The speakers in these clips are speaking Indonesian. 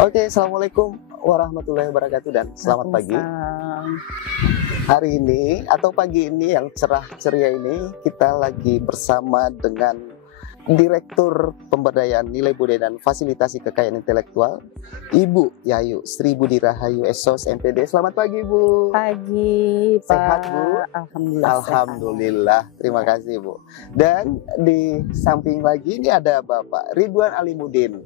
Oke, Assalamualaikum warahmatullahi wabarakatuh dan selamat pagi. Hari ini atau pagi ini yang cerah ceria ini kita lagi bersama dengan Direktur Pemberdayaan Nilai Budaya dan Fasilitasi Kekayaan Intelektual, Ibu Yayu Sri Budi Rahayu SOS MPD. Selamat pagi, Bu. Pagi, Pak. Sehat, Bu? Alhamdulillah. Alhamdulillah, terima kasih, Bu. Dan di samping lagi ini ada Bapak Ridwan Alimudin,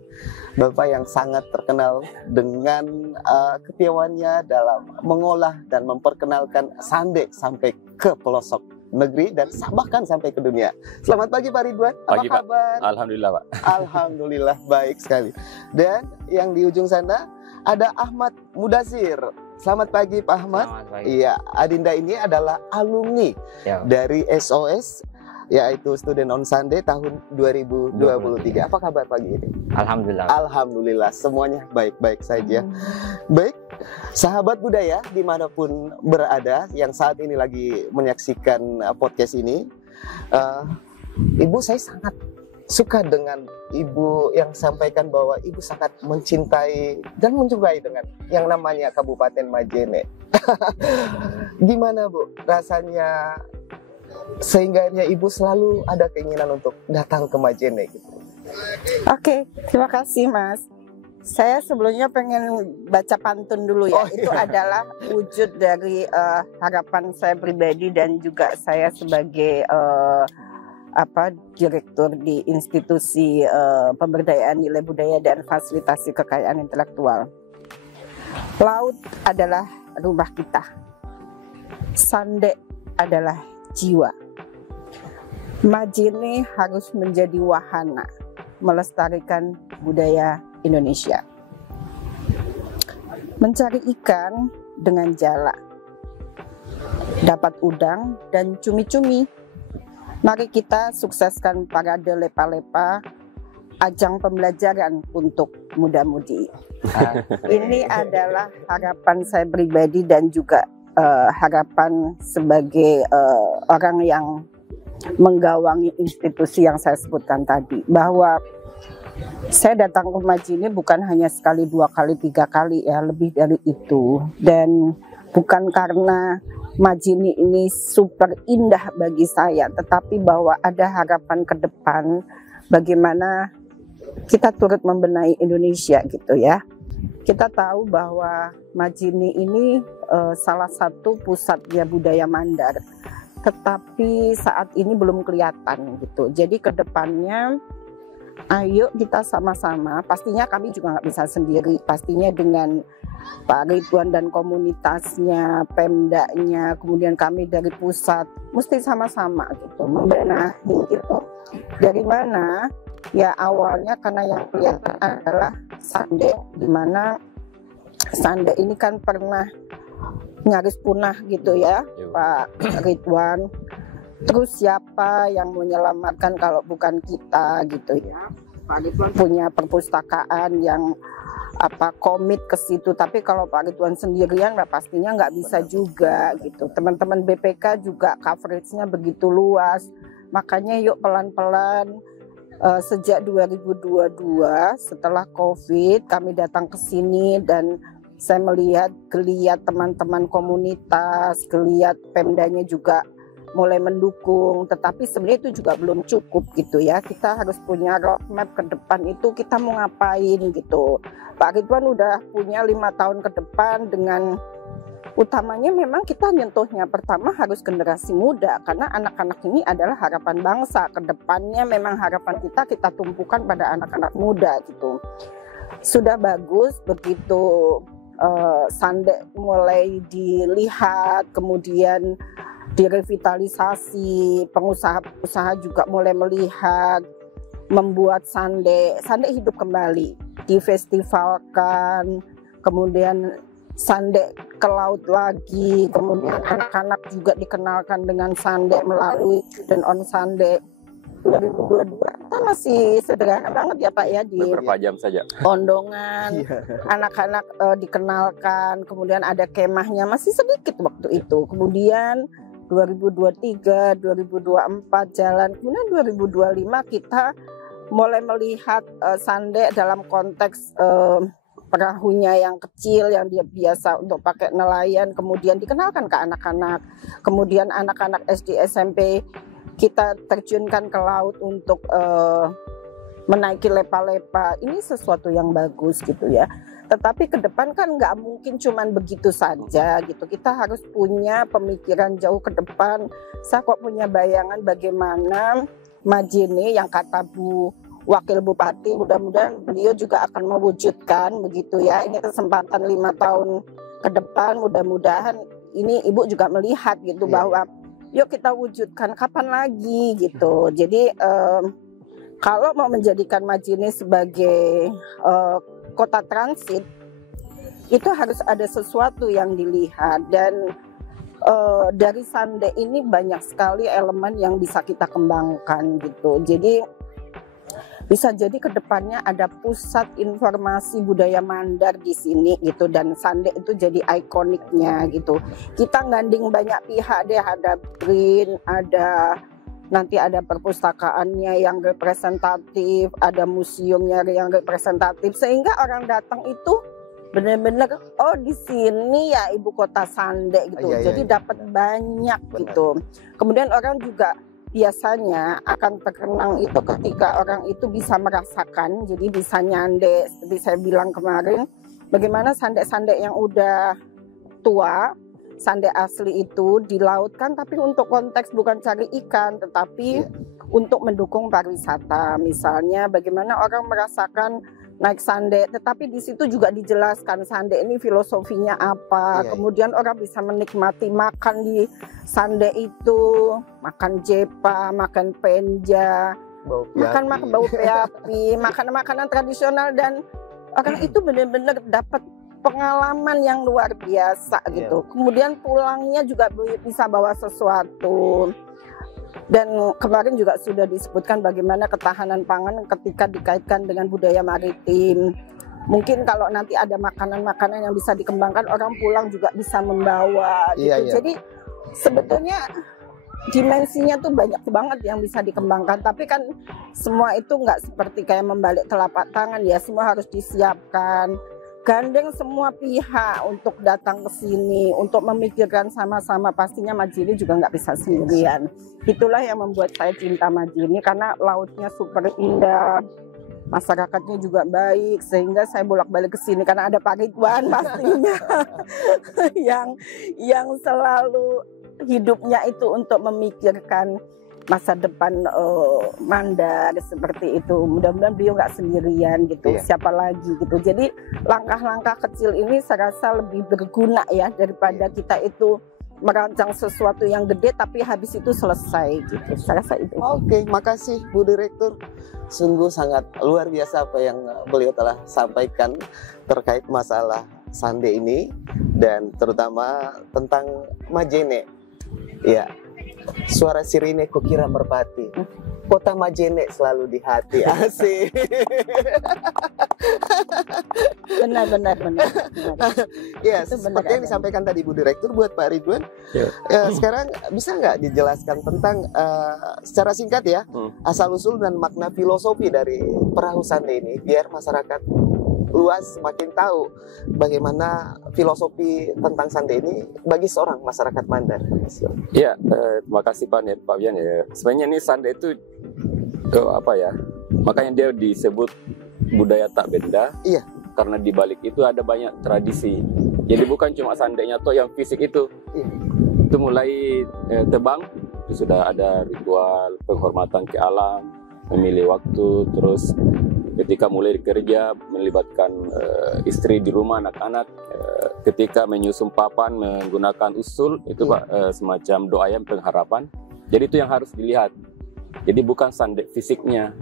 Bapak yang sangat terkenal dengan kepiawaiannya dalam mengolah dan memperkenalkan sande sampai ke pelosok negeri dan bahkan sampai ke dunia. Selamat pagi, Pak Ridwan. Pagi, Apa kabar? Pak. Alhamdulillah, Pak. Alhamdulillah, baik sekali. Dan yang di ujung sana ada Ahmad Mudasir. Selamat pagi, Pak Ahmad. Selamat pagi. Iya, Adinda ini adalah alumni Ya. dari SOS, yaitu Student on Sunday tahun 2023. Apa kabar pagi ini? Alhamdulillah. Alhamdulillah, semuanya baik-baik saja. Baik, sahabat budaya dimanapun berada yang saat ini lagi menyaksikan podcast ini, Ibu, saya sangat suka dengan Ibu yang sampaikan bahwa Ibu sangat mencintai dan menyukai dengan yang namanya Kabupaten Majene. Gimana, Bu, rasanya sehingga Ibu selalu ada keinginan untuk datang ke Majene gitu? Oke, terima kasih, Mas. Saya sebelumnya pengen baca pantun dulu ya. Oh, Itu iya. adalah wujud dari harapan saya pribadi dan juga saya sebagai direktur di institusi pemberdayaan nilai budaya dan fasilitasi kekayaan intelektual. Laut adalah rumah kita. Sande adalah jiwa. Majene harus menjadi wahana melestarikan budaya Indonesia. Mencari ikan dengan jala, dapat udang dan cumi-cumi. Mari kita sukseskan parade lepa-lepa, ajang pembelajaran untuk muda-mudi. Ini adalah harapan saya pribadi dan juga harapan sebagai orang yang menggawangi institusi yang saya sebutkan tadi, bahwa saya datang ke Majene bukan hanya sekali, dua kali, tiga kali ya, lebih dari itu. Dan bukan karena Majene ini super indah bagi saya, tetapi bahwa ada harapan ke depan bagaimana kita turut membenahi Indonesia gitu ya. Kita tahu bahwa Majene ini salah satu pusatnya budaya Mandar, tetapi saat ini belum kelihatan gitu. Jadi ke depannya ayo kita sama-sama, pastinya kami juga nggak bisa sendiri, pastinya dengan Pak Ridwan dan komunitasnya, Pemdanya, kemudian kami dari pusat, mesti sama-sama gitu, membenahi gitu. Dari mana? Ya awalnya karena yang kelihatan adalah sande, di mana sande ini kan pernah nyaris punah gitu ya, Pak Ridwan. Terus siapa yang menyelamatkan kalau bukan kita gitu ya. Pak Ridwan punya perpustakaan yang komit ke situ, tapi kalau Pak Ridwan sendirian pastinya nggak bisa juga gitu. Teman-teman BPK juga coveragenya begitu luas, makanya yuk pelan-pelan. Sejak 2022 setelah COVID kami datang ke sini dan saya melihat geliat teman-teman komunitas, geliat Pemdanya juga mulai mendukung, tetapi sebenarnya itu juga belum cukup gitu ya. Kita harus punya roadmap ke depan itu kita mau ngapain gitu. Pak Ridwan udah punya 5 tahun ke depan dengan utamanya memang kita nyentuhnya pertama harus generasi muda, karena anak-anak ini adalah harapan bangsa. Ke depannya memang harapan kita tumpukan pada anak-anak muda gitu. Sudah bagus begitu sande mulai dilihat, kemudian direvitalisasi, pengusaha-pengusaha juga mulai melihat, membuat sande hidup kembali, difestivalkan, kemudian sande ke laut lagi, kemudian anak-anak juga dikenalkan dengan sande melalui Student on Sunday 2022. Kita masih sederhana banget ya Pak ya, di Beberapa jam saja. Pondongan, anak-anak dikenalkan, kemudian ada kemahnya masih sedikit waktu itu, kemudian 2023, 2024 jalan, kemudian 2025 kita mulai melihat sande dalam konteks perahunya yang kecil yang dia biasa untuk pakai nelayan, kemudian dikenalkan ke anak-anak. Kemudian anak-anak SD SMP kita terjunkan ke laut untuk menaiki lepa-lepa. Ini sesuatu yang bagus gitu ya. Tetapi ke depan kan nggak mungkin cuman begitu saja gitu. Kita harus punya pemikiran jauh ke depan. Saya kok punya bayangan bagaimana Majene yang kata Bu Wakil Bupati, mudah-mudahan beliau juga akan mewujudkan begitu ya. Ini kesempatan 5 tahun ke depan, mudah-mudahan ini Ibu juga melihat gitu bahwa yuk kita wujudkan kapan lagi gitu. Jadi kalau mau menjadikan Majene sebagai kota transit, itu harus ada sesuatu yang dilihat. Dan dari Sande ini banyak sekali elemen yang bisa kita kembangkan gitu. Jadi bisa jadi kedepannya ada pusat informasi budaya Mandar di sini gitu, dan Sande itu jadi ikoniknya gitu. Kita gandeng banyak pihak deh, ada BRIN, ada nanti ada perpustakaannya yang representatif, ada museumnya yang representatif, sehingga orang datang itu benar-benar oh di sini ya ibu kota Sande gitu. Jadi dapat banyak gitu. Kemudian orang juga biasanya akan terkenang itu ketika orang itu bisa merasakan, jadi bisa nyande, seperti saya bilang kemarin, bagaimana sande-sande yang udah tua, sande asli itu dilautkan, tapi untuk konteks bukan cari ikan, tetapi untuk mendukung pariwisata. Misalnya bagaimana orang merasakan naik sande, tetapi di situ juga dijelaskan sande ini filosofinya apa. Kemudian orang bisa menikmati makan di sande itu, makan jepa, makan penja, makan bau peapi, makanan-makanan tradisional, dan orang itu benar-benar dapat pengalaman yang luar biasa gitu. Kemudian pulangnya juga bisa bawa sesuatu. Dan kemarin juga sudah disebutkan bagaimana ketahanan pangan ketika dikaitkan dengan budaya maritim. Mungkin kalau nanti ada makanan-makanan yang bisa dikembangkan, orang pulang juga bisa membawa gitu. Jadi sebetulnya dimensinya tuh banyak banget yang bisa dikembangkan. Tapi kan semua itu nggak seperti kayak membalik telapak tangan ya, semua harus disiapkan. Gandeng semua pihak untuk datang ke sini, untuk memikirkan sama-sama. Pastinya Majene juga nggak bisa sendirian. Itulah yang membuat saya cinta Majene, karena lautnya super indah, masyarakatnya juga baik, sehingga saya bolak-balik ke sini karena ada Pak Ridwan pastinya yang selalu hidupnya itu untuk memikirkan masa depan Mandar seperti itu. Mudah-mudahan beliau nggak sendirian gitu. Siapa lagi gitu. Jadi langkah-langkah kecil ini saya rasa lebih berguna ya daripada kita itu merancang sesuatu yang gede tapi habis itu selesai gitu. Saya rasa itu. Oke, makasih Bu Direktur. Sungguh sangat luar biasa apa yang beliau telah sampaikan terkait masalah Sande ini, dan terutama tentang Majene. Ya. Suara sirine kukira merpati, kota Majene selalu di hati. Asik. Benar. Ya, seperti yang disampaikan tadi Bu Direktur buat Pak Ridwan. Sekarang bisa nggak dijelaskan tentang secara singkat ya asal usul dan makna filosofi dari perahu Sande ini, biar masyarakat luas semakin tahu bagaimana filosofi tentang Sande ini bagi seorang masyarakat Mandar. Iya, terima kasih Pak Bian ya. Sebenarnya ini Sande itu apa ya? Makanya dia disebut budaya tak benda. Iya. Karena di balik itu ada banyak tradisi. Jadi bukan cuma Sandenya toh yang fisik itu. Itu mulai tebang, itu sudah ada ritual penghormatan ke alam, memilih waktu, terus ketika mulai kerja melibatkan istri di rumah, anak-anak, ketika menyusun papan menggunakan usul itu Pak, semacam doa yang pengharapan. Jadi itu yang harus dilihat. Jadi bukan sandek fisiknya.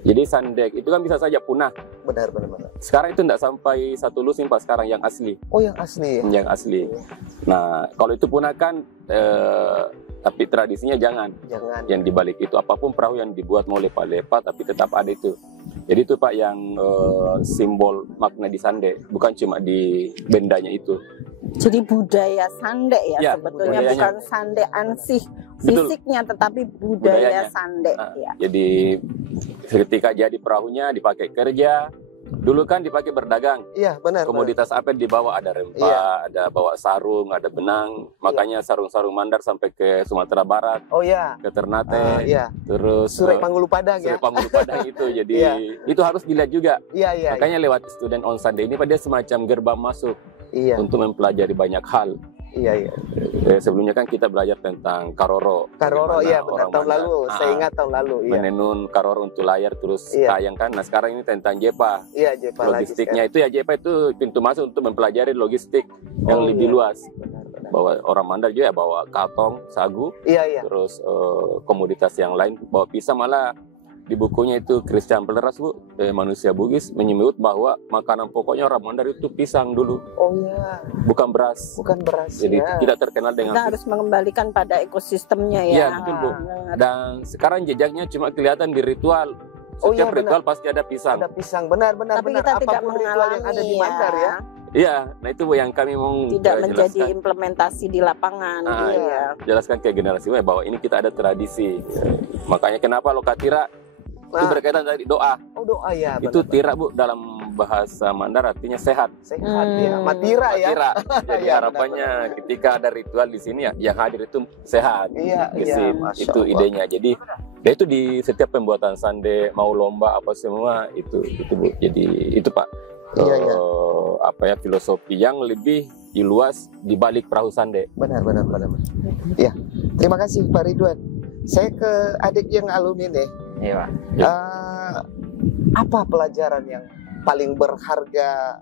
Jadi sandek itu kan bisa saja punah. Benar. Sekarang itu tidak sampai 1 lusin Pak, sekarang yang asli. Oh, yang asli ya? Yang asli. Nah kalau itu punah kan tapi tradisinya jangan. Yang dibalik itu apapun perahu yang dibuat mau lepa-lepa tapi tetap ada itu. Jadi itu Pak yang simbol makna di Sande, bukan cuma di bendanya itu. Jadi budaya Sande ya, sebetulnya budayanya. Bukan Sande ansih fisiknya, tetapi budaya Sande. Jadi ketika jadi perahunya dipakai kerja, Dulu kan dipakai berdagang. Iya, benar. Komoditas apa yang dibawa, ada rempah, ada bawa sarung, ada benang. Makanya sarung-sarung Mandar sampai ke Sumatera Barat, Oh ya. ke Ternate, Iya. terus Surek Panggulu Padang ya. Surek Panggulu Padang itu. Jadi Iya. itu harus dilihat juga. Iya, iya. Makanya lewat Student on Sunday ini dia semacam gerbang masuk Iya. untuk mempelajari banyak hal. Iya, iya. Sebelumnya kan kita belajar tentang Karoro. Karoro, Bagaimana iya benar, orang tahun Mandar, lalu. Saya ingat tahun lalu. Iya. menenun Karoro untuk layar terus Iya. tayang kan. Nah sekarang ini tentang JEPA. Iya, Jepa lagi Logistiknya itu ya JEPA itu pintu masuk untuk mempelajari logistik yang Oh, lebih iya. luas. sekarang. Benar. Bahwa orang Mandar juga ya bawa katong, sagu, Iya, iya. terus komoditas yang lain bawa pisang. Malah di bukunya itu Christian Pelleras Bu, manusia Bugis menyebut bahwa makanan pokoknya orang Mandar itu pisang dulu, Oh iya, bukan beras. bukan beras Jadi ya. tidak terkenal Kita dengan harus mengembalikan pada ekosistemnya ya. Iya, betul, Bu. Benar. dan sekarang jejaknya cuma kelihatan di ritual. Oh, Setiap iya, benar. ritual pasti ada pisang. Ada pisang, benar-benar. Tapi benar. kita tidak Apapun ritual yang ada di mengalami Mandar ya. Iya, nah itu Bu yang kami mau Tidak menjadi jelaskan. implementasi di lapangan. Ah, Iya. Jelaskan ke generasi Y bahwa ini kita ada tradisi. Makanya kenapa Lokatira itu Nah, berkaitan dari doa. oh doa ya. Itu benar, tira Bu dalam bahasa Mandar artinya sehat. sehat ya. Matira ya. Tira. Jadi Iya, harapannya ketika ada ritual di sini ya yang hadir itu sehat. Iya, iya. Gesit. Masya Itu Allah. idenya. Jadi ya itu di setiap pembuatan sande mau lomba apa semua itu Bu. Jadi itu Pak. Iya, iya. Apa ya filosofi yang lebih luas di balik perahu sande. Benar. Ya, terima kasih Pak Ridwan. Saya ke adik yang alumni nih. Iya, Pak. Apa pelajaran yang paling berharga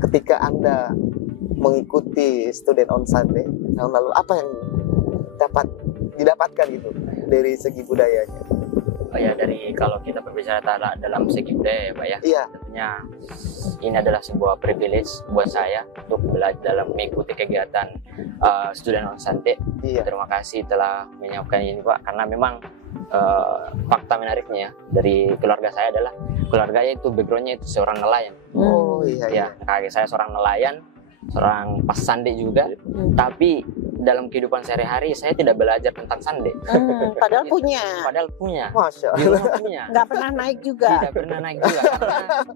ketika Anda mengikuti Student on Sunday tahun lalu? Apa yang dapat didapatkan gitu dari segi budayanya? Oh ya, dari kalau kita berbicara dalam segi budaya ya Pak ya, Iya, tentunya ini adalah sebuah privilege buat saya untuk belajar dalam mengikuti kegiatan Student on Sunday. iya. Terima kasih telah menyiapkan ini Pak, karena memang fakta menariknya dari keluarga saya adalah keluarganya itu backgroundnya itu seorang nelayan. Oh iya, iya. Ya, kakek saya seorang nelayan, seorang pas sande juga, tapi dalam kehidupan sehari-hari saya tidak belajar tentang sande. Padahal punya. Padahal punya. Masya Di Allah. rumah punya. Nggak pernah naik juga. Tidak pernah naik juga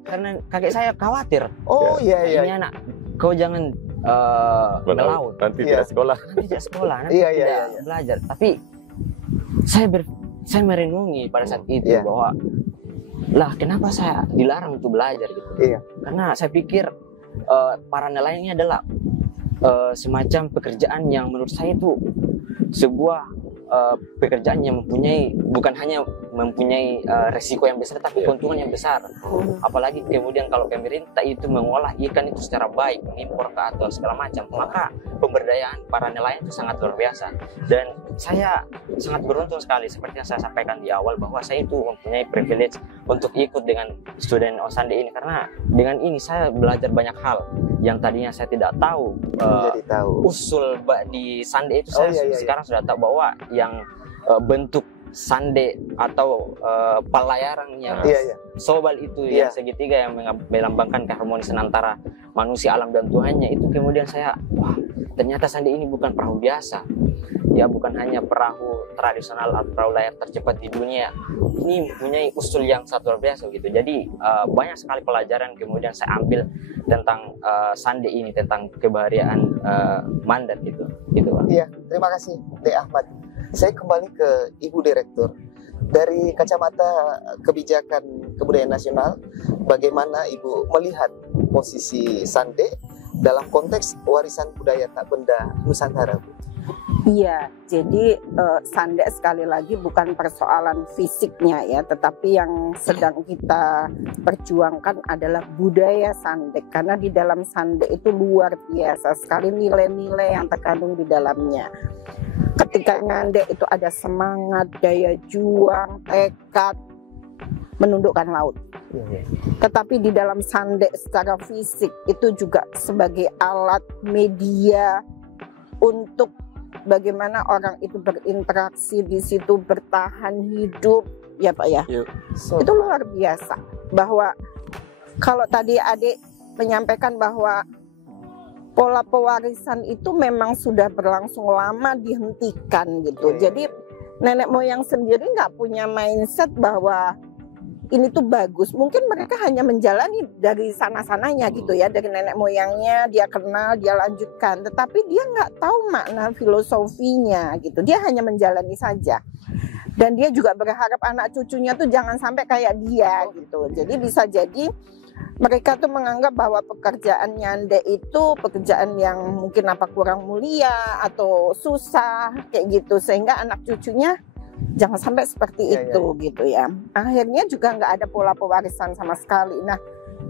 karena kakek saya khawatir. Oh iya, iya. Ini anak, kau jangan melaut, Nanti Iya. tidak sekolah. nanti tidak sekolah, nanti Iya, iya, tidak iya. belajar. Tapi saya merenungi pada saat itu Iya. bahwa lah kenapa saya dilarang untuk belajar gitu? Iya. Karena saya pikir para nelayan ini adalah semacam pekerjaan yang menurut saya itu sebuah pekerjaan yang bukan hanya mempunyai resiko yang besar tapi keuntungan yang besar. Apalagi kemudian kalau pemerintah itu mengolah ikan itu secara baik, mengimpor ke atau segala macam, maka pemberdayaan para nelayan itu sangat luar biasa. Dan saya sangat beruntung sekali seperti yang saya sampaikan di awal bahwa saya itu mempunyai privilege untuk ikut dengan Student on Sunday ini, karena dengan ini saya belajar banyak hal yang tadinya saya tidak tahu. Jadi tahu. Usul di sande itu Oh, saya iya, iya, sekarang sudah tahu bahwa yang bentuk sande atau pelayaran yang Iya, iya. sobal itu Iya. yang segitiga yang melambangkan keharmonisan antara manusia, alam dan Tuhannya, itu kemudian saya wah, ternyata sande ini bukan perahu biasa ya, bukan hanya perahu tradisional atau perahu layar tercepat di dunia, ini mempunyai usul yang sangat luar biasa gitu. Jadi banyak sekali pelajaran kemudian saya ambil tentang sande ini, tentang kebahagiaan Mandar gitu Pak. Iya, terima kasih Dek Ahmad. Saya kembali ke Ibu Direktur. Dari kacamata kebijakan kebudayaan nasional, bagaimana Ibu melihat posisi sande dalam konteks warisan budaya tak benda Nusantara, Bu? Iya, jadi sande sekali lagi bukan persoalan fisiknya ya, tetapi yang sedang kita perjuangkan adalah budaya sande, karena di dalam sande itu luar biasa sekali nilai-nilai yang terkandung di dalamnya. Ketika ngande itu ada semangat, daya juang, tekad, menundukkan laut. Tetapi di dalam sande secara fisik itu juga sebagai alat media untuk bagaimana orang itu berinteraksi di situ, bertahan hidup, ya Pak ya. Itu luar biasa. Bahwa kalau tadi adik menyampaikan bahwa pola pewarisan itu memang sudah berlangsung lama dihentikan gitu. Iya. Jadi nenek moyang sendiri nggak punya mindset bahwa ini tuh bagus. Mungkin mereka hanya menjalani dari sana-sananya gitu ya, dari nenek moyangnya dia kenal, dia lanjutkan. Tetapi dia nggak tahu makna filosofinya gitu. Dia hanya menjalani saja. Dan dia juga berharap anak cucunya tuh jangan sampai kayak dia gitu. Jadi bisa jadi mereka tuh menganggap bahwa pekerjaan nyande itu pekerjaan yang mungkin apa kurang mulia atau susah kayak gitu, sehingga anak cucunya jangan sampai seperti itu gitu ya. Akhirnya juga nggak ada pola pewarisan sama sekali. Nah,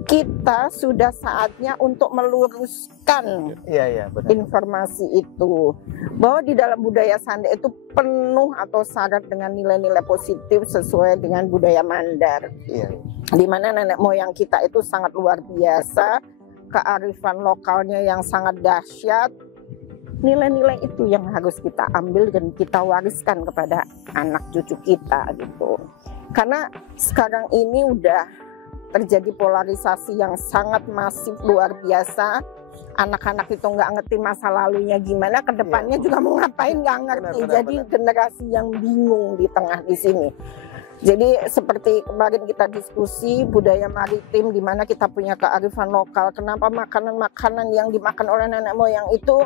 kita sudah saatnya untuk meluruskan benar. informasi itu, bahwa di dalam budaya Sande itu penuh atau syarat dengan nilai-nilai positif sesuai dengan budaya Mandar. Di mana nenek moyang kita itu sangat luar biasa, kearifan lokalnya yang sangat dahsyat. Nilai-nilai itu yang harus kita ambil dan kita wariskan kepada anak cucu kita gitu. Karena sekarang ini udah terjadi polarisasi yang sangat masif luar biasa. Anak-anak itu nggak ngerti masa lalunya gimana, kedepannya juga mau ngapain nggak ngerti. Jadi generasi yang bingung di tengah di sini. Jadi seperti kemarin kita diskusi budaya maritim, di mana kita punya kearifan lokal. Kenapa makanan-makanan yang dimakan oleh nenek moyang itu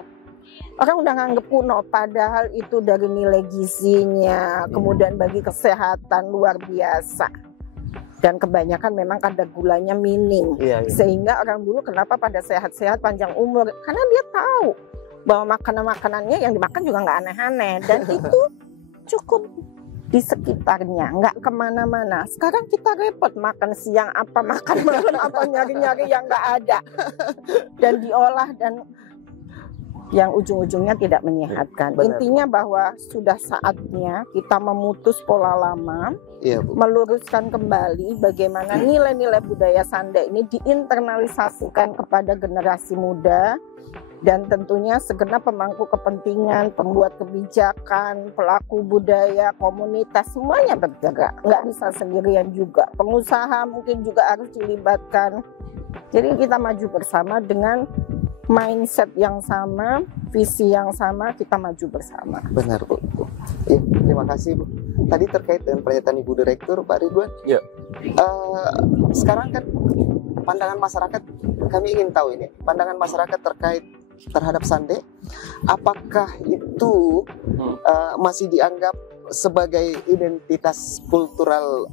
orang udah nganggep kuno, padahal itu dari nilai gizinya, kemudian bagi kesehatan luar biasa. Dan kebanyakan memang kadar gulanya minim. Sehingga orang dulu kenapa pada sehat-sehat panjang umur, karena dia tahu bahwa makanan-makanannya yang dimakan juga nggak aneh-aneh. Dan itu cukup di sekitarnya, nggak kemana-mana. Sekarang kita repot makan siang apa, makan malam apa, nyari-nyari yang nggak ada. Dan diolah dan yang ujung-ujungnya tidak menyehatkan. Intinya bahwa sudah saatnya kita memutus pola lama, meluruskan kembali bagaimana nilai-nilai budaya Sanda ini diinternalisasikan kepada generasi muda, dan tentunya segenap pemangku kepentingan, pembuat kebijakan, pelaku budaya, komunitas, semuanya bergerak. Nggak bisa sendirian juga. Pengusaha mungkin juga harus dilibatkan. Jadi kita maju bersama dengan mindset yang sama, visi yang sama, kita maju bersama. Benar, Bu. Ya, terima kasih, Bu. Tadi terkait dengan pernyataan Ibu Direktur, Pak Ridwan. Ya. Sekarang kan pandangan masyarakat, kami ingin tahu ini, pandangan masyarakat terkait terhadap Sande, apakah itu masih dianggap sebagai identitas kultural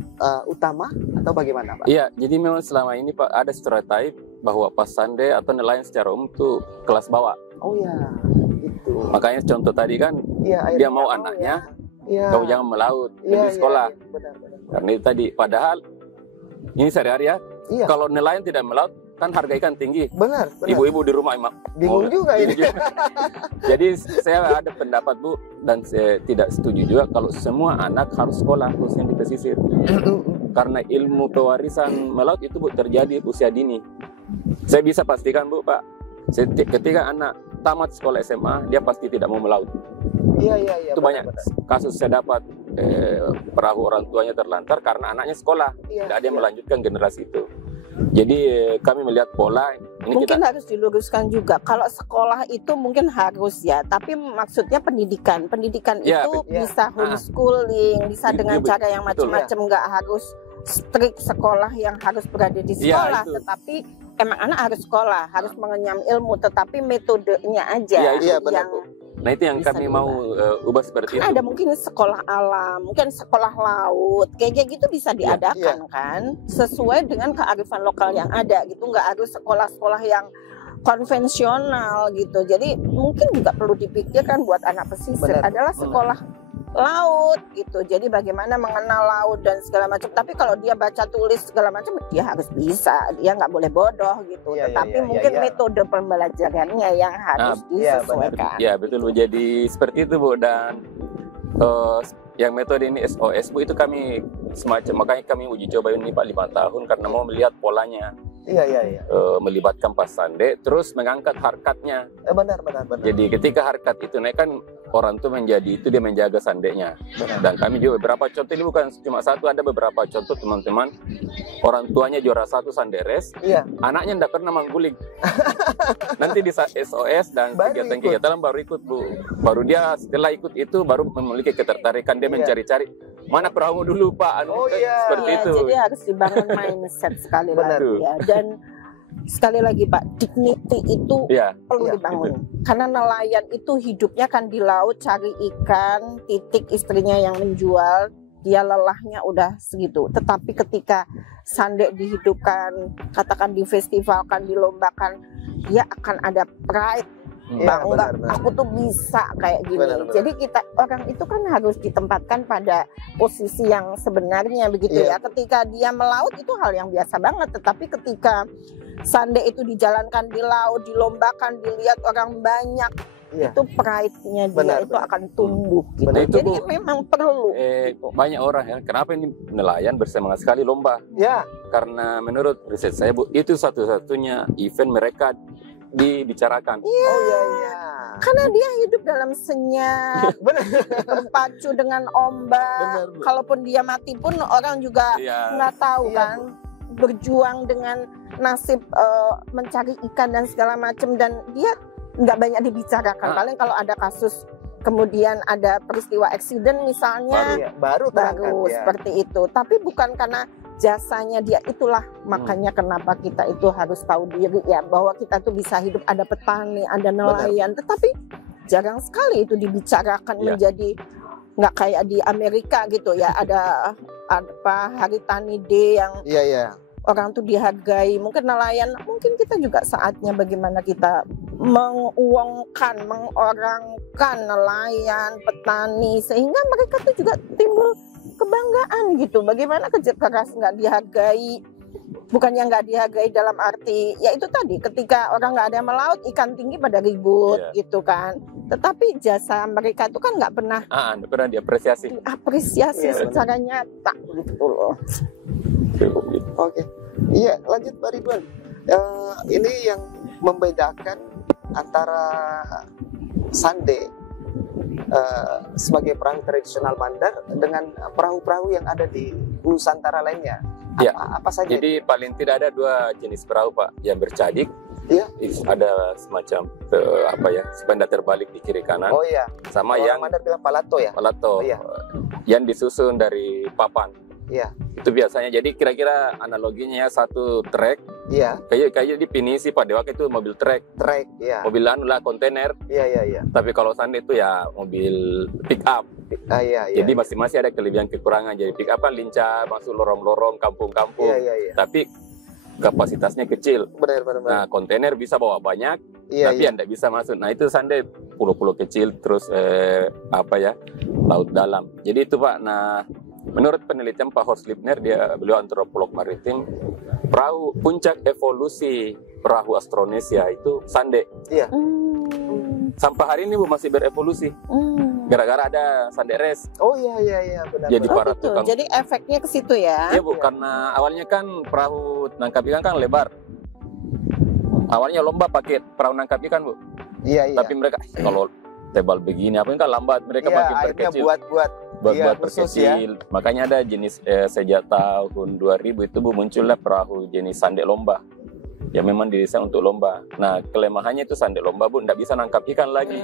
utama atau bagaimana, Pak? Iya, jadi memang selama ini Pak ada stereotip bahwa pas Sande atau nelayan secara umum itu kelas bawah. Oh ya, itu. Makanya contoh tadi kan dia mau anaknya, kau jangan melaut, pergi sekolah. Benar. Karena itu tadi, padahal ini sehari-hari ya. Kalau nelayan tidak melaut kan harga ikan tinggi. Benar. Ibu-ibu di rumah emang bingung juga ini. Jadi saya ada pendapat, Bu, dan saya tidak setuju juga kalau semua anak harus sekolah, khususnya di pesisir. Karena ilmu pewarisan melaut itu, Bu, terjadi usia dini. Saya bisa pastikan, Bu, Pak, ketika anak tamat sekolah SMA, dia pasti tidak mau melaut. Iya. Itu banyak kasus saya dapat, perahu orang tuanya terlantar karena anaknya sekolah, tidak ada yang melanjutkan generasi itu. Jadi kami melihat pola ini mungkin harus diluruskan juga. Kalau sekolah itu mungkin harus ya, tapi maksudnya pendidikan itu bisa homeschooling, bisa dengan cara yang macam-macam, nggak harus strict sekolah yang harus berada di sekolah, tetapi emang anak harus sekolah, harus mengenyam ilmu, tetapi metodenya aja yang nah itu yang kami mau ubah seperti itu. Ada mungkin sekolah alam, mungkin sekolah laut, kayak gitu bisa diadakan kan, sesuai dengan kearifan lokal yang ada gitu, nggak harus sekolah-sekolah yang konvensional gitu. Jadi mungkin juga perlu dipikirkan buat anak pesisir adalah sekolah laut gitu. Jadi bagaimana mengenal laut dan segala macam. Tapi kalau dia baca tulis segala macam, dia harus bisa. Dia nggak boleh bodoh gitu. Tetapi mungkin metode pembelajarannya yang harus disesuaikan. Ya betul, Bu. Jadi seperti itu, Bu. Dan yang metode ini SOS, Bu, itu kami semacam, makanya kami uji coba ini Pak 5 tahun karena mau melihat polanya. Melibatkan pas Sande, terus mengangkat harkatnya. Benar. Jadi ketika harkat itu naik kan orang tuh menjadi itu, dia menjaga Sandenya. Dan kami juga beberapa contoh, ini bukan cuma satu, ada beberapa contoh teman-teman orang tuanya juara 1 Sanderes, anaknya tidak pernah mangguling. Nanti di SOS dan kegiatan-kegiatan baru ikut, Bu. Baru dia setelah ikut itu baru memiliki ketertarikan, dia mencari-cari mana perahu dulu Pak, Oh, iya. seperti Iya, itu. jadi harus dibangun mindset sekali Benar. lagi ya. Dan sekali lagi Pak, dignity itu Iya, perlu Iya, dibangun. Karena nelayan itu hidupnya kan di laut cari ikan, titik istrinya yang menjual, dia lelahnya udah segitu. Tetapi ketika sandek dihidupkan, katakan difestivalkan, dilombakan, dia akan ada pride. Iya, Bangga, benar. aku tuh bisa kayak gini. Benar. Jadi kita orang itu kan harus ditempatkan pada posisi yang sebenarnya begitu Iya. ya. Ketika dia melaut itu hal yang biasa banget, tetapi ketika sandek itu dijalankan di laut, dilombakan, dilihat orang banyak, Iya. itu pride-nya dia Benar, itu benar. akan tumbuh gitu. Benar. Itu, Jadi Bu. memang perlu. banyak orang ya, kenapa ini nelayan bersemangat sekali lomba? Ya, Karena menurut riset saya Bu, itu satu-satunya event mereka dibicarakan. oh iya iya. Karena dia hidup dalam senyap, Benar. berpacu dengan ombak. Benar, Bu. Kalaupun dia mati pun orang juga Iya. nggak tahu Iya, kan, berjuang dengan nasib mencari ikan dan segala macam, dan dia nggak banyak dibicarakan. Paling kalau ada kasus kemudian ada peristiwa eksiden misalnya, Iya, baru terangkat baru ya. seperti itu. Tapi bukan karena jasanya dia, itulah makanya kenapa kita itu harus tahu diri ya, bahwa kita tuh bisa hidup, ada petani, ada nelayan, tetapi jarang sekali itu dibicarakan. Iya. Menjadi nggak kayak di Amerika gitu ya, ada apa hari tani day yang Iya iya. orang tuh dihargai. Mungkin nelayan, mungkin kita juga saatnya bagaimana kita menguangkan, mengorangkan nelayan, petani, sehingga mereka tuh juga timbul kebanggaan gitu. Bagaimana kerja keras nggak dihargai, bukannya nggak dihargai dalam arti ya itu tadi, ketika orang nggak ada yang melaut, ikan tinggi pada ribut gitu kan. Tetapi jasa mereka itu kan nggak pernah Nggak pernah diapresiasi. diapresiasi Iya, benar. secara nyata gitu loh. Oke. Iya, lanjut Pak Ridwan. Ini yang membedakan antara sande sebagai perahu tradisional bandar dengan perahu-perahu yang ada di Nusantara lainnya. Iya. Apa saja? Jadi paling tidak ada dua jenis perahu Pak, yang bercadik. Iya. Ada semacam sepeda terbalik di kiri kanan, Oh iya. sama Orang yang bandar bilang palato ya. palato, Iya. yang disusun dari papan. Iya. Itu biasanya. Jadi kira-kira analoginya ya, satu trek Iya. kayak definisi Pak Dewaka itu mobil trek, Trek. Iya. mobil anu lah kontainer. Iya iya iya. Tapi kalau sande itu ya mobil pick up. Iya iya. Jadi masing-masing ada kelebihan kekurangan. Jadi pick up kan lincah, masuk lorong-lorong, kampung-kampung. Iya iya iya. Tapi kapasitasnya kecil. Benar benar benar. Nah, kontainer bisa bawa banyak, Iya tapi iya. Anda bisa masuk. Nah, itu sande pulau-pulau kecil, terus laut dalam. Jadi itu Pak. Nah, menurut penelitian Pak Horst Liebner, beliau antropolog maritim, perahu puncak evolusi perahu Austronesia itu sande. Sampai hari ini Bu masih berevolusi. Gara-gara ada sande race. Oh iya iya iya benar. Jadi benar. para Gitu. tukang. Jadi efeknya ke situ ya. Iya Bu, karena awalnya kan perahu nangkap ikan kan lebar. Awalnya lomba pakai perahu nangkap ikan Bu. Iya iya. Tapi mereka kalau tebal begini apa kan lambat, mereka Iya, makin akhirnya perkecil. buat iya, khusus perkecil. Makanya ada jenis sejak tahun 2000 itu Bu muncullah perahu jenis sandek lomba. Ya memang didesain untuk lomba. Nah, kelemahannya itu sandek lomba Bu, tidak bisa nangkap ikan lagi.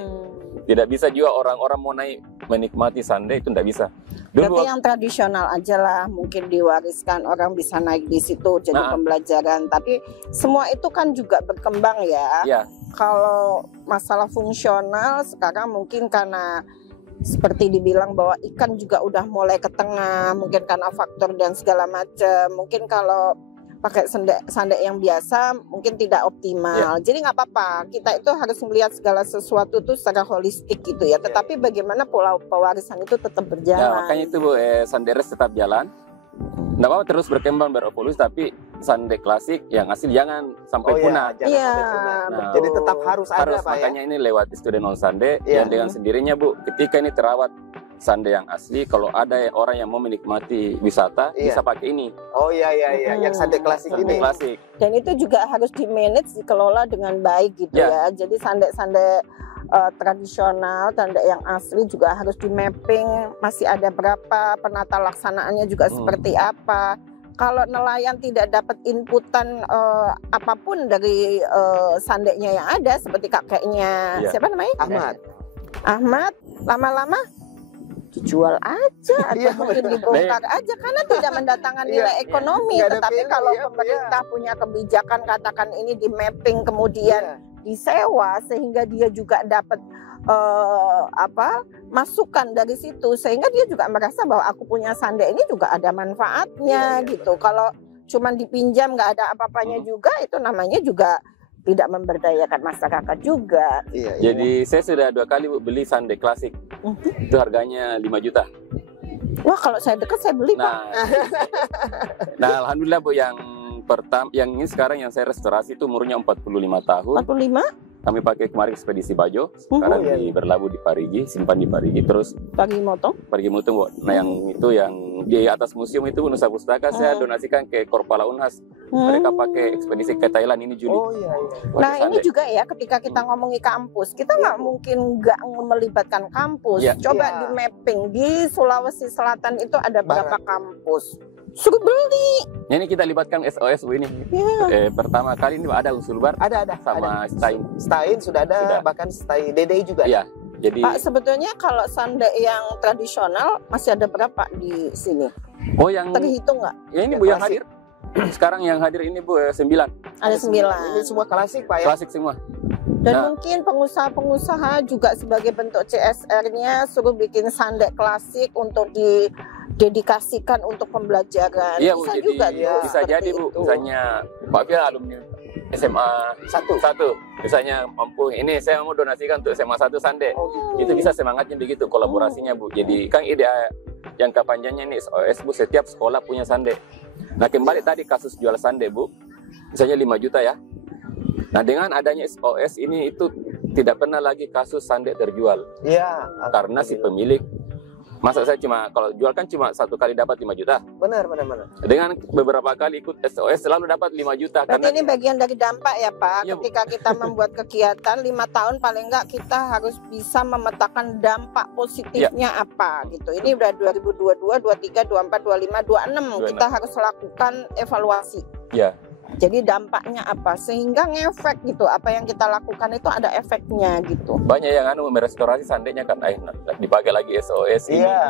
Tidak bisa juga orang-orang mau naik menikmati sandek itu tidak bisa. Berarti yang tradisional aja lah, mungkin diwariskan, orang bisa naik di situ jadi pembelajaran. Tapi semua itu kan juga berkembang ya. Ya. Kalau masalah fungsional sekarang mungkin karena seperti dibilang bahwa ikan juga udah mulai ke tengah, mungkin karena faktor dan segala macam. Mungkin kalau pakai sandek yang biasa mungkin tidak optimal. Jadi nggak apa-apa. Kita itu harus melihat segala sesuatu itu secara holistik gitu ya. Tetapi bagaimana pola pewarisan itu tetap berjalan. Ya, makanya itu Bu, sanderes tetap jalan. Nggak apa-apa terus berkembang, berevolusi, tapi sandek klasik yang asli jangan sampai punah. Jangan Iya, sampai punah. Nah, Jadi tetap harus ada Pak ya. Makanya ini lewat student on sande, Iya. yang dengan sendirinya Bu, ketika ini terawat sande yang asli, kalau ada orang yang mau menikmati wisata Iya. bisa pakai ini. Oh iya iya iya, yang sande klasik Sande ini. klasik. Dan itu juga harus di-manage, dikelola dengan baik gitu ya. Jadi sandek-sandek tradisional, sandek yang asli juga harus di-mapping, masih ada berapa, penata laksanaannya juga seperti apa. Kalau nelayan tidak dapat inputan apapun dari sandeknya yang ada, seperti kakeknya, siapa namanya? Ahmad. Ahmad, lama-lama dijual aja atau Iya, mungkin benar. dibongkar aja karena tidak mendatangkan nilai ekonomi. Nggak ada Tetapi value, kalau ya, pemerintah punya kebijakan, katakan ini di mapping kemudian disewa sehingga dia juga dapat masukan dari situ, sehingga dia juga merasa bahwa aku punya sande ini juga ada manfaatnya gitu. Kalau cuman dipinjam nggak ada apa-apanya juga, itu namanya juga tidak memberdayakan masyarakat juga. Iya, iya. Jadi saya sudah 2 kali Bu beli sande klasik. Itu harganya 5 juta. Wah, kalau saya dekat saya beli, Pak. Nah alhamdulillah Bu, yang ini sekarang yang saya restorasi itu umurnya 45 tahun. 45 Kami pakai kemarin ekspedisi Bajo, sekarang berlabuh di Parigi, simpan di Parigi, terus Parigi Motong. Parigi Motong Bu. Nah yang itu yang di atas museum itu Nusa Pustaka saya donasikan ke Korpala Unhas. Mereka pakai ekspedisi ke Thailand ini Juli. Oh iya, iya. Nah ini juga ya, ketika kita ngomongi kampus, kita nggak mungkin nggak melibatkan kampus. Coba di mapping di Sulawesi Selatan itu ada berapa kampus? Suruh beli. Ini kita libatkan SOS Bu ini. Pertama kali ini ada Usul Bar, Ada sama Stein. Stein sudah ada, bahkan Stein DDI juga. Iya. Jadi Pak, sebetulnya kalau sande yang tradisional masih ada berapa di sini? oh yang Terhitung nggak? ya ini Bu yang hadir. Sekarang yang hadir ini Bu 9. Ada 9. Ini semua klasik Pak ya. Klasik semua. Dan mungkin pengusaha-pengusaha juga sebagai bentuk CSR-nya suruh bikin sande klasik untuk didedikasikan untuk pembelajaran. Iya Bu, Bisa jadi juga tuh, bisa seperti jadi Bu. itu. Misalnya Pak Fia alumni SMA 1. Misalnya mampu ini saya mau donasikan untuk SMA 1 sande. Itu bisa semangatnya begitu kolaborasinya Bu. Jadi kan ide jangka panjangnya ini SOS Bu, setiap sekolah punya sande. Nah kembali tadi kasus jual sande Bu, misalnya 5 juta ya. Nah dengan adanya SOS ini itu tidak pernah lagi kasus sande terjual. Iya. Karena si pemilik, masa saya kalau jual kan cuma 1 kali dapat 5 juta. Benar. Dengan beberapa kali ikut SOS selalu dapat 5 juta. Berarti ini bagian dari dampak ya Pak. Iya, Bu. Ketika kita membuat kegiatan 5 tahun paling enggak kita harus bisa memetakan dampak positifnya apa gitu. Ini udah 2022, 23, 24, 25, 26. Kita harus lakukan evaluasi. Ya. Jadi dampaknya apa sehingga ngefek gitu, apa yang kita lakukan itu ada efeknya gitu. Banyak yang merestorasi sandenya kan dipakai lagi SOS ini. Iya.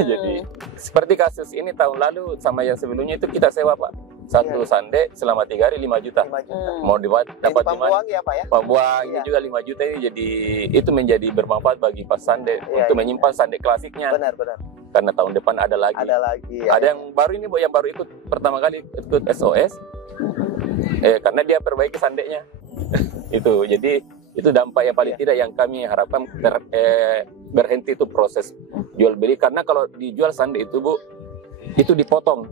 Jadi seperti kasus ini tahun lalu sama yang sebelumnya itu kita sewa Pak. Satu sande selama 3 hari 5 juta. 5 juta. Mau dapat di mana? Pambuang ya Pak ya. Pambuang ini juga 5 juta ini, jadi itu menjadi bermanfaat bagi pas sande untuk menyimpan sande klasiknya. Benar. Karena tahun depan ada lagi. Ada yang baru ini Bu, yang baru ikut pertama kali ikut SOS. Karena dia perbaiki sandenya. Itu jadi itu dampak yang paling tidak yang kami harapkan berhenti itu proses jual beli, karena kalau dijual sande itu Bu itu dipotong.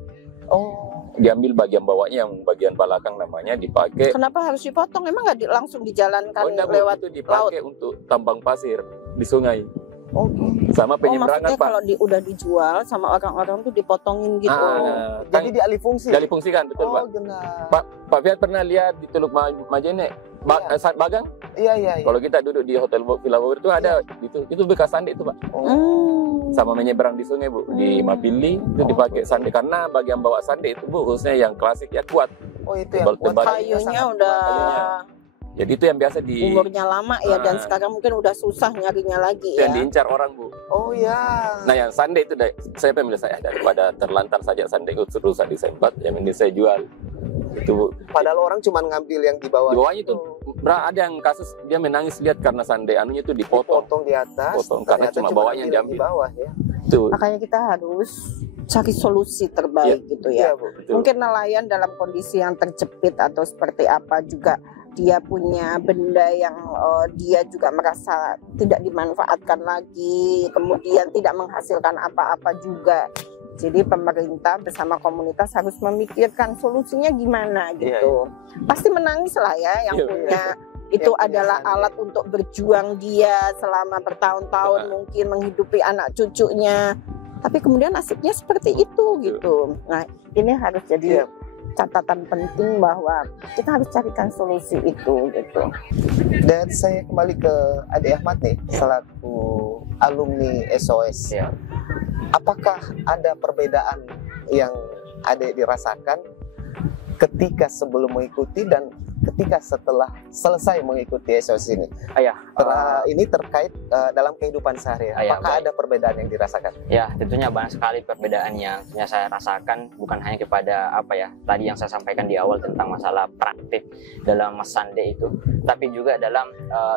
Diambil bagian bawahnya, yang bagian belakang namanya dipakai. Kenapa harus dipotong? Emang nggak langsung dijalankan enggak, Bu, lewat itu dipakai untuk tambang pasir di sungai. Sama maksudnya penyeberangan Pak. kalau udah dijual sama orang-orang tuh dipotongin gitu. Jadi dialih fungsi. Dialih fungsikan, betul Pak. Benar. Pak Fiat pernah lihat di Teluk Majene saat Bagang? Iya. Kalau kita duduk di Hotel Villa Bogor itu ada itu bekas sande itu Pak. Sama menyeberang di sungai Bu, di Mapili itu dipakai sande, karena bagian bawah sande itu Bu khususnya yang klasik ya kuat. Itu yang kuat. Kayunya udah jadi itu yang biasa umurnya lama ya, dan sekarang mungkin udah susah nyarinya lagi ya. Dan diincar orang Bu. Nah yang sande itu saya pemilih saya daripada terlantar saja sande itu terus disempat, yang ini saya jual. Itu Bu. Padahal orang cuma ngambil yang di bawah. Di bawahnya itu ada yang kasus dia menangis lihat karena sande anunya itu dipotong di atas. Karena cuma bawahnya yang diambil. Di bawah ya. Itu. Makanya kita harus cari solusi terbaik gitu ya. Mungkin nelayan dalam kondisi yang terjepit atau seperti apa juga, dia punya benda yang dia juga merasa tidak dimanfaatkan lagi, kemudian tidak menghasilkan apa-apa juga. Jadi pemerintah bersama komunitas harus memikirkan solusinya gimana gitu. Pasti menangis lah ya yang punya itu adalah alat untuk berjuang dia selama bertahun-tahun, mungkin menghidupi anak cucunya. Tapi kemudian nasibnya seperti itu gitu. Nah ini harus jadi catatan penting bahwa kita harus carikan solusi itu gitu. Dan saya kembali ke Ade Ahmad nih, selaku alumni SOS. Apakah ada perbedaan yang Ade dirasakan ketika sebelum mengikuti dan ketika setelah selesai mengikuti SOS ini? Ayah, Ini terkait dalam kehidupan sehari. Iya, Apakah baik. ada perbedaan yang dirasakan? ya tentunya banyak sekali perbedaan yang saya rasakan, bukan hanya kepada apa ya tadi yang saya sampaikan di awal tentang masalah praktik dalam Mas Sande itu, tapi juga dalam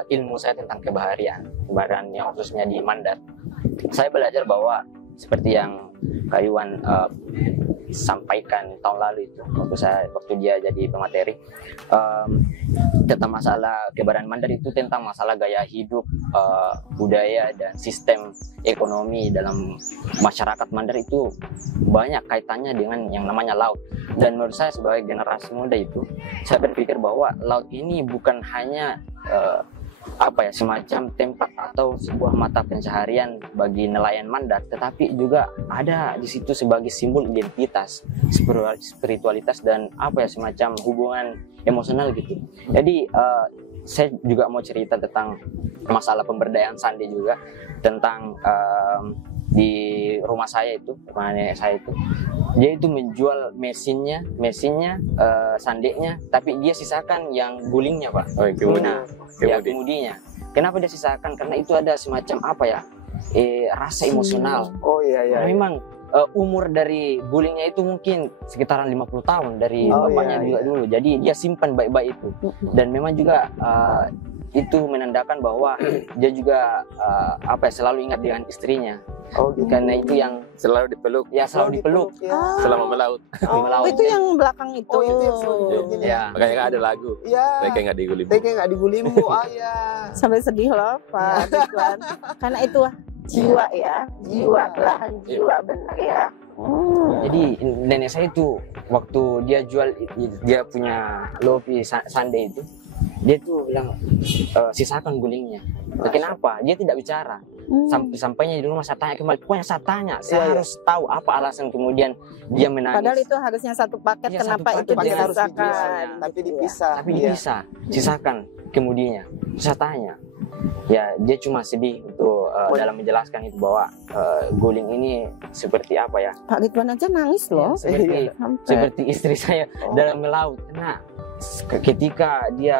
ilmu saya tentang kebaharian yang khususnya di Mandar. Saya belajar bahwa seperti yang Kak Iwan sampaikan tahun lalu itu waktu dia jadi pemateri tentang masalah kebaharian Mandar itu, tentang masalah gaya hidup, budaya dan sistem ekonomi dalam masyarakat Mandar itu banyak kaitannya dengan yang namanya laut. Dan menurut saya sebagai generasi muda itu, saya berpikir bahwa laut ini bukan hanya semacam tempat atau sebuah mata pencaharian bagi nelayan Mandar, tetapi juga ada di situ sebagai simbol identitas, spiritualitas dan semacam hubungan emosional gitu. Jadi saya juga mau cerita tentang masalah pemberdayaan Sande juga, tentang di rumah saya itu, rumah nenek saya itu, dia itu menjual mesinnya, sandenya, tapi dia sisakan yang gulingnya, Pak. Oh, yang kemudi. Nah, ya kemudinya. Kenapa dia sisakan? Karena itu ada semacam rasa emosional. Oh iya. Karena memang umur dari gulingnya itu mungkin sekitaran 50 tahun dari bapaknya juga dulu. Jadi dia simpan baik-baik itu. Dan memang juga itu menandakan bahwa dia juga selalu ingat dengan istrinya. Oh gitu. Karena itu yang Selalu dipeluk ya selalu dipeluk Ya. selama melaut. melaut. itu yang belakang itu. Oh itu yang selalu dipeluk. Ya. Makanya kan ada lagu. Iya. Mereka nggak digulim. Teke nggak digulimbu, ayah. Sampai sedih loh Pak Ridwan. Karena itu jiwa ya, jiwa belahan jiwa benar ya. Jadi nenek saya itu waktu dia jual, dia punya lopi Sande itu, dia tuh bilang sisakan gulingnya. Kenapa? Dia tidak bicara. Sampainya di rumah saya tanya kembali. Pokoknya saya tanya, saya harus tahu apa alasan kemudian dia menangis. Padahal itu harusnya satu paket, Iya, kenapa satu itu paket harus dirasakan? dipisah, tapi dipisah. Tapi dia bisa sisakan kemudiannya. Saya tanya, ya dia cuma sedih untuk dalam menjelaskan itu bahwa guling ini seperti apa ya? Pak Ridwan aja nangis loh. Seperti istri saya dalam melaut. Karena ketika dia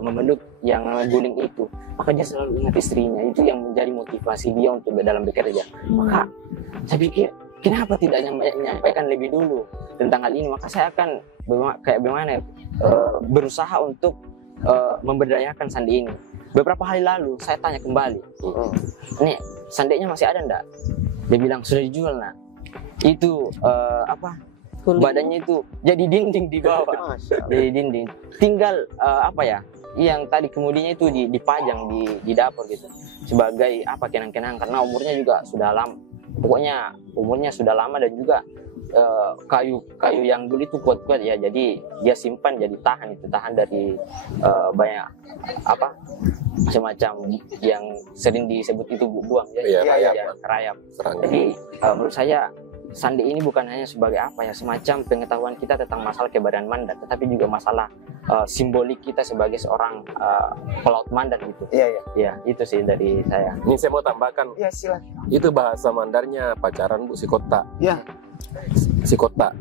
memeluk yang guling itu, maka dia selalu ingat istrinya. Itu yang menjadi motivasi dia untuk dalam bekerja. Maka saya pikir, kenapa tidak menyampaikan lebih dulu tentang hal ini? Maka saya akan berusaha untuk memberdayakan Sande ini. Beberapa hari lalu saya tanya kembali, nih sandenya masih ada enggak? Dia bilang sudah dijual, nak. Itu badannya itu jadi dinding di bawah. Jadi dinding. Tinggal yang tadi kemudinya itu dipajang di dapur gitu. Sebagai kenang-kenang, karena umurnya juga sudah lama. Pokoknya umurnya sudah lama dan juga kayu yang dulu itu kuat-kuat ya. Jadi dia simpan, jadi tahan dari banyak semacam yang sering disebut itu buang ya. Rayap. Jadi menurut saya Sande ini bukan hanya sebagai semacam pengetahuan kita tentang masalah kebaharian Mandar, tetapi juga masalah simbolik kita sebagai seorang pelaut Mandar gitu. Iya, itu sih dari saya. Ini saya mau tambahkan. Iya, silakan. Itu bahasa Mandarnya pacaran, Bu, sikota. Ya. Sikota.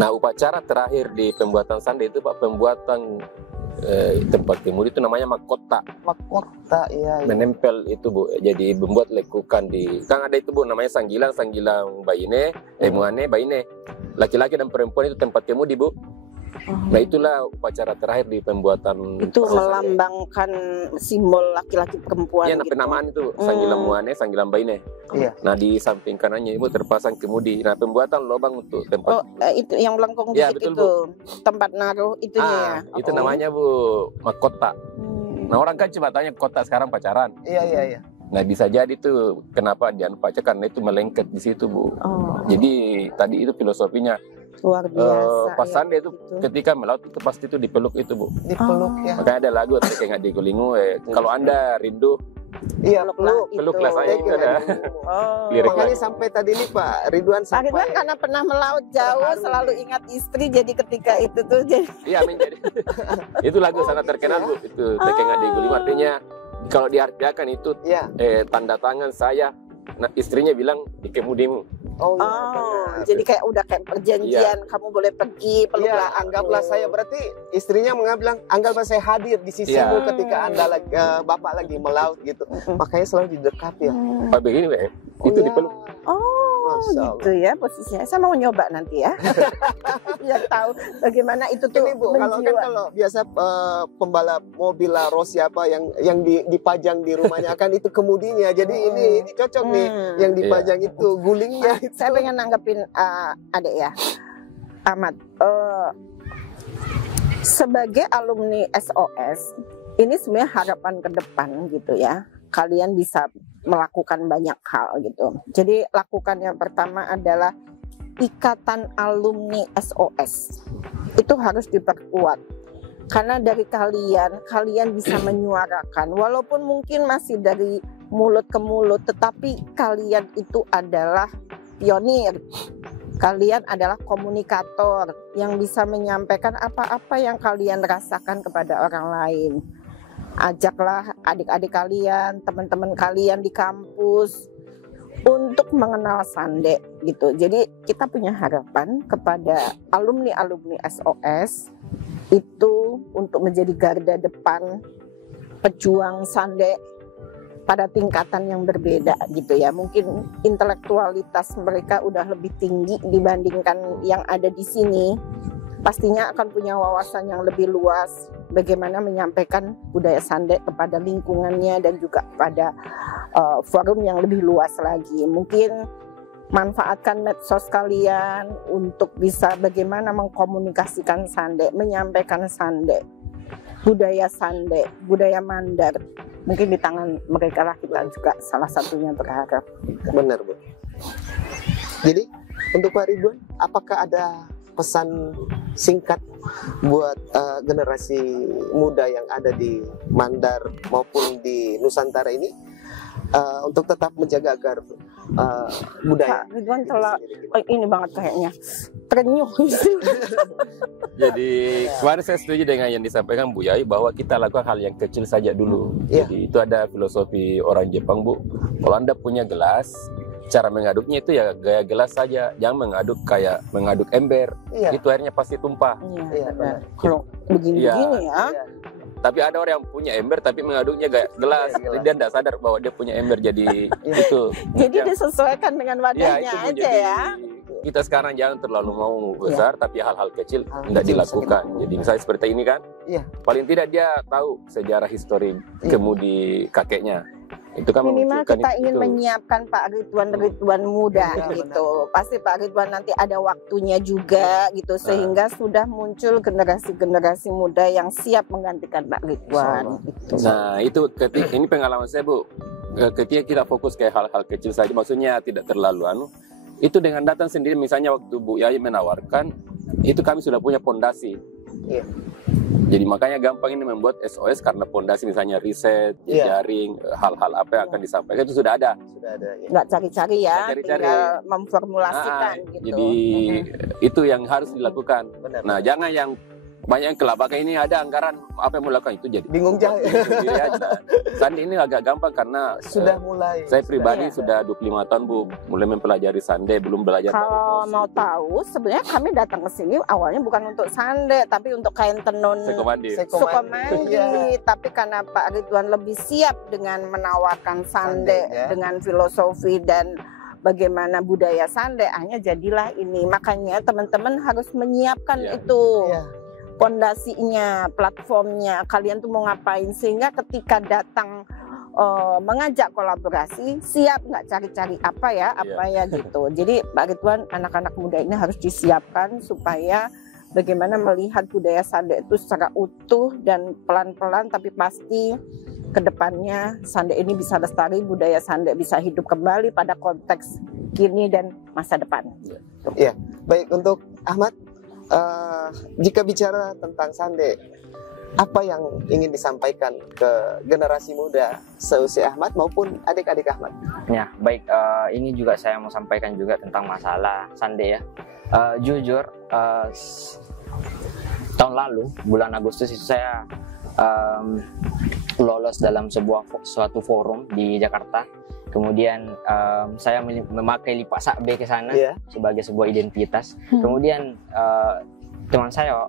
Nah, upacara terakhir di pembuatan Sande itu, Pak, pembuatan tempat kemudi itu namanya makota. Mahkota, iya. Menempel itu, Bu. Jadi membuat lekukan kan ada itu, Bu, namanya sanggilang baine, muane baine. Laki-laki dan perempuan itu tempat kemudi, Bu. Nah, itulah upacara terakhir di pembuatan. Itu melambangkan simbol laki-laki perempuan. Iya, penamaan itu sanggilang muane, sanggilang baine. Iya. Nah, di samping kanannya Ibu terpasang kemudi. Nah, pembuatan lubang untuk tempat. Itu yang melengkung Ya, dikit betul, itu. Tempat naruh itunya ya. Itu namanya, Bu, mahkota. Nah, orang kan cuma tanya kota sekarang pacaran. Iya. Nah, bisa jadi tuh kenapa dia pacar, karena itu melengket di situ, Bu. Jadi tadi itu filosofinya. Luar biasa. Pas Sande itu ketika melaut itu pasti itu dipeluk itu, Bu. Dipeluk ya. Makanya ada lagu Teke nggak digulingu. Kalau Anda rindu, Iya, peluklah saya itu ada. Lirik Makanya lagi. sampai tadi ini Pak Ridwan Pak Ridwan karena pernah melaut jauh, selalu ingat istri, jadi ketika itu tuh jadi Iya, menjadi. Itu lagu sangat terkenal, Bu. Itu Teke nggak digulingu, artinya kalau diartikan itu tanda tangan saya. Nah, istrinya bilang di kemudimu. Oh, iya, Oh, benar. jadi kayak udah kayak perjanjian, kamu boleh pergi, peluk Iya, anggaplah saya berarti istrinya bilang, anggaplah saya hadir di sisimu Iya. ketika Anda lagi, Bapak lagi melaut gitu. Makanya selalu didekap ya. Pak begini, Pak. Itu iya. dipeluk. Oh, Masya gitu ya posisinya. Saya mau nyoba nanti ya. Biar tahu bagaimana itu tuh Ini Bu, kalau biasa pembalap mobil lah, Rossi apa yang dipajang di rumahnya kan itu kemudinya. Jadi ini cocok nih yang dipajang itu gulingnya. Saya pengen nanggepin adik ya, Ahmad. Sebagai alumni SOS, ini sebenarnya harapan ke depan gitu ya. Kalian bisa melakukan banyak hal gitu. Jadi lakukan yang pertama adalah ikatan alumni SOS. Itu harus diperkuat. Karena dari kalian bisa menyuarakan. Walaupun mungkin masih dari mulut ke mulut, tetapi kalian itu adalah pionir. Kalian adalah komunikator yang bisa menyampaikan apa-apa yang kalian rasakan kepada orang lain. Ajaklah adik-adik kalian, teman-teman kalian di kampus untuk mengenal Sande gitu. Jadi kita punya harapan kepada alumni-alumni SOS itu untuk menjadi garda depan pejuang Sande pada tingkatan yang berbeda gitu ya. Mungkin intelektualitas mereka udah lebih tinggi dibandingkan yang ada di sini. Pastinya akan punya wawasan yang lebih luas bagaimana menyampaikan budaya Sande kepada lingkungannya dan juga pada forum yang lebih luas lagi. Mungkin manfaatkan medsos kalian untuk bisa bagaimana mengkomunikasikan Sande, menyampaikan Sande, budaya Sande, budaya Mandar. Mungkin di tangan mereka lah kita juga salah satunya berharap. Benar, Bu. Jadi untuk Pak Ridwan, apakah ada pesan singkat buat generasi muda yang ada di Mandar maupun di Nusantara ini untuk tetap menjaga agar budaya? Pak Ridwan telah ini banget kayaknya terenyuh. Jadi kemarin saya setuju dengan yang disampaikan Bu Yai bahwa kita lakukan hal yang kecil saja dulu. Iya. Jadi itu ada filosofi orang Jepang, Bu. Kalau Anda punya gelas, cara mengaduknya itu ya gaya gelas saja, jangan mengaduk kayak mengaduk ember. Iya. Itu airnya pasti tumpah. Iya, benar. kalau begini-begini ya. Iya. Tapi ada orang yang punya ember tapi mengaduknya kayak gelas. Iya, gelas. Dia tidak sadar bahwa dia punya ember jadi itu. Jadi Ya. disesuaikan dengan Ya, wadahnya itu aja menjadi ya. kita sekarang jangan terlalu mau besar, tapi hal-hal kecil Hal tidak kecil dilakukan. seperti- Jadi misalnya seperti ini kan, Iya. paling tidak dia tahu sejarah histori kemudi kakeknya. Itu kan Minimal menunjukkan kita ingin itu. menyiapkan Pak Ridwan muda Iya, gitu. Pasti Pak Ridwan nanti ada waktunya juga gitu sehingga sudah muncul generasi-generasi muda yang siap menggantikan Pak Ridwan. Gitu. Nah itu ketika ini pengalaman saya Bu, ketika kita fokus kayak hal-hal kecil saja, maksudnya tidak terlalu itu dengan datang sendiri. Misalnya waktu Bu Yai menawarkan, itu kami sudah punya pondasi. Iya. Jadi makanya gampang ini membuat SOS karena pondasi, misalnya riset, Iya. jaring, hal-hal apa yang akan disampaikan itu sudah ada. Sudah ada. Ya. Nggak cari-cari ya, Nggak cari-cari. tinggal memformulasikan gitu. Jadi itu yang harus dilakukan. Benar. Nah jangan yang banyak yang kelabakan ini ada anggaran apa yang mau lakukan itu jadi Bingung jauh. sendiri aja. Sandi ini agak gampang karena Sudah mulai. saya pribadi Iya. sudah 25 tahun Bu, mulai mempelajari Sande, belum belajar. Kalau mau tahu, sebenarnya kami datang ke sini awalnya bukan untuk Sande, tapi untuk kain tenun Sekomandi. Sukomandi. Iya. Tapi karena Pak Ridwan lebih siap dengan menawarkan Sande, Sande, ya. dengan filosofi dan bagaimana budaya Sande, akhirnya jadilah ini. Makanya teman-teman harus menyiapkan Iya. itu. Iya. Pondasinya, platformnya, kalian tuh mau ngapain sehingga ketika datang mengajak kolaborasi siap nggak cari-cari apa ya gitu. Jadi Pak Ridwan, anak-anak muda ini harus disiapkan supaya bagaimana melihat budaya Sande itu secara utuh dan pelan-pelan tapi pasti kedepannya Sande ini bisa lestari, budaya Sande bisa hidup kembali pada konteks kini dan masa depan. Iya. Baik, untuk Ahmad, jika bicara tentang Sande, apa yang ingin disampaikan ke generasi muda seusia Ahmad maupun adik-adik Ahmad? Ya, baik. Ini juga saya mau sampaikan juga tentang masalah Sande ya. Jujur, tahun lalu bulan Agustus itu saya lolos dalam suatu forum di Jakarta kemudian saya memakai lipak sakbe ke sana Iya. sebagai sebuah identitas. Kemudian teman saya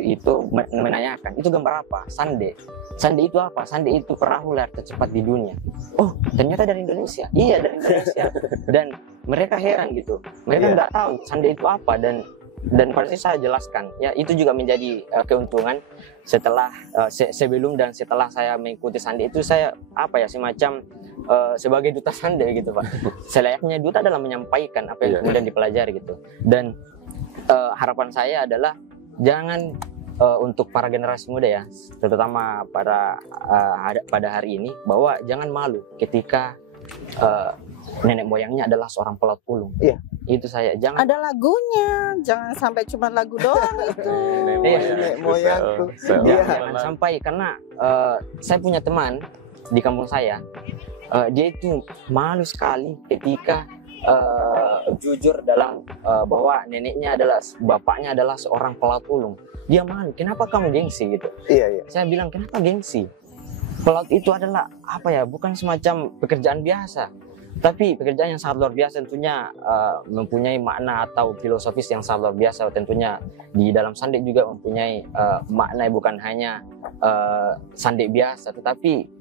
itu menanyakan, itu gambar apa? Sande. Sande itu apa? Sande itu perahu layar tercepat di dunia. Oh, ternyata dari Indonesia. Iya, dari Indonesia. Dan mereka heran gitu. Mereka nggak tahu sande itu apa, dan pada saya jelaskan. Ya, itu juga menjadi keuntungan setelah sebelum dan setelah saya mengikuti sande itu, saya semacam sebagai duta sande gitu, Pak. Selayaknya duta adalah menyampaikan apa yang kemudian dipelajari gitu. Dan harapan saya adalah jangan untuk para generasi muda ya, terutama pada hari ini, bahwa jangan malu ketika nenek moyangnya adalah seorang pelaut ulung. Iya. Itu saya. Jangan Ada lagunya, jangan sampai cuma lagu doang itu. Nenek moyangku. Iya. jangan sampai, karena saya punya teman di kampung saya, dia itu malu sekali ketika jujur dalam bahwa bapaknya adalah seorang pelaut ulung. Dia malu. Kenapa kamu gengsi gitu? Iya. Saya bilang, kenapa gengsi? Pelaut itu adalah bukan semacam pekerjaan biasa, tapi pekerjaan yang sangat luar biasa, tentunya mempunyai makna atau filosofis yang sangat luar biasa. Tentunya di dalam sande juga mempunyai makna, bukan hanya sande biasa, tetapi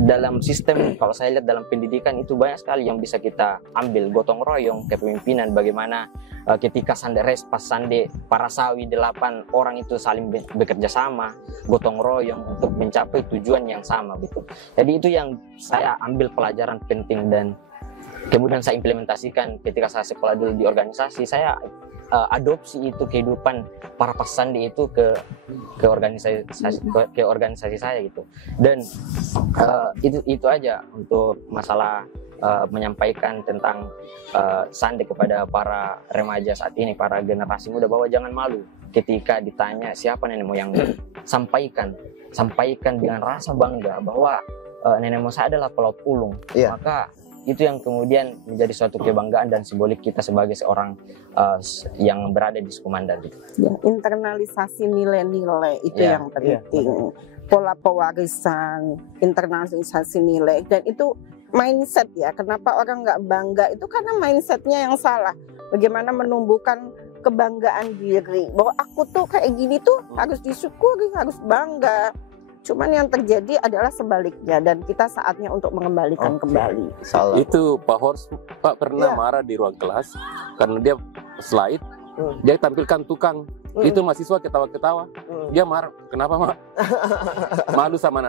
dalam sistem, kalau saya lihat dalam pendidikan itu banyak sekali yang bisa kita ambil. Gotong royong, kepemimpinan, bagaimana ketika sande pas sande para sawi 8 orang itu saling bekerja sama, gotong royong untuk mencapai tujuan yang sama gitu. Jadi itu yang saya ambil pelajaran penting, dan kemudian saya implementasikan ketika saya sekolah dulu di organisasi. Saya adopsi itu kehidupan para pasande itu ke organisasi saya gitu. Dan itu aja untuk masalah menyampaikan tentang sande kepada para remaja saat ini, para generasi muda, bahwa jangan malu ketika ditanya siapa nenek moyang. Sampaikan dengan rasa bangga bahwa nenek moyang saya adalah pelaut ulung. Iya. Maka itu yang kemudian menjadi suatu kebanggaan dan simbolik kita sebagai seorang yang berada di suku Mandar gitu. Ya, internalisasi nilai-nilai itu Ya, yang penting. Pola pewarisan, internalisasi nilai, dan itu mindset ya. Kenapa orang nggak bangga? Itu karena mindsetnya yang salah. Bagaimana menumbuhkan kebanggaan diri bahwa aku tuh kayak gini tuh harus disyukuri, harus bangga. Cuman yang terjadi adalah sebaliknya, dan kita saatnya untuk mengembalikan kembali. Salah. Itu Pak Hors pernah marah di ruang kelas karena dia slide, dia tampilkan tukang. Itu mahasiswa ketawa-ketawa. Dia marah. Kenapa, Mak? Malu sama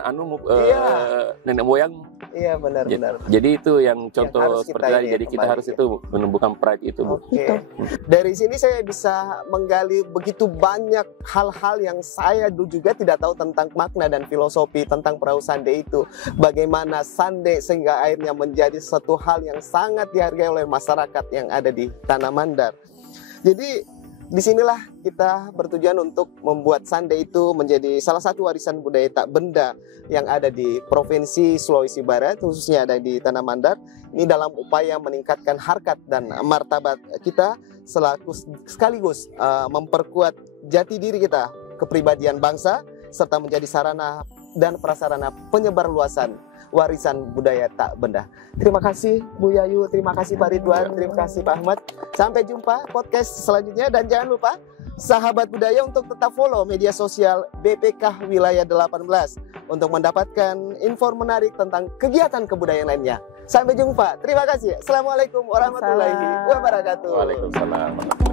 nenek moyang. Iya, benar. Jadi itu yang contoh harus kita seperti tadi. Jadi kita harus itu menumbuhkan pride itu, Bu. Oke. Dari sini saya bisa menggali begitu banyak hal-hal yang saya juga tidak tahu tentang makna dan filosofi tentang perahu sande itu. Bagaimana sande sehingga akhirnya menjadi satu hal yang sangat dihargai oleh masyarakat yang ada di Tanah Mandar. Jadi disinilah kita bertujuan untuk membuat sande itu menjadi salah satu warisan budaya tak benda yang ada di Provinsi Sulawesi Barat, khususnya ada di Tanah Mandar. Ini dalam upaya meningkatkan harkat dan martabat kita sekaligus memperkuat jati diri kita, kepribadian bangsa, serta menjadi sarana dan prasarana penyebar luasan warisan budaya tak benda. Terima kasih Bu Yayu, terima kasih Pak Ridwan, terima kasih Pak Ahmad. Sampai jumpa podcast selanjutnya, dan jangan lupa sahabat budaya untuk tetap follow media sosial BPK Wilayah 18 untuk mendapatkan info menarik tentang kegiatan kebudayaan lainnya. Sampai jumpa. Terima kasih. Assalamualaikum warahmatullahi wabarakatuh. Waalaikumsalam.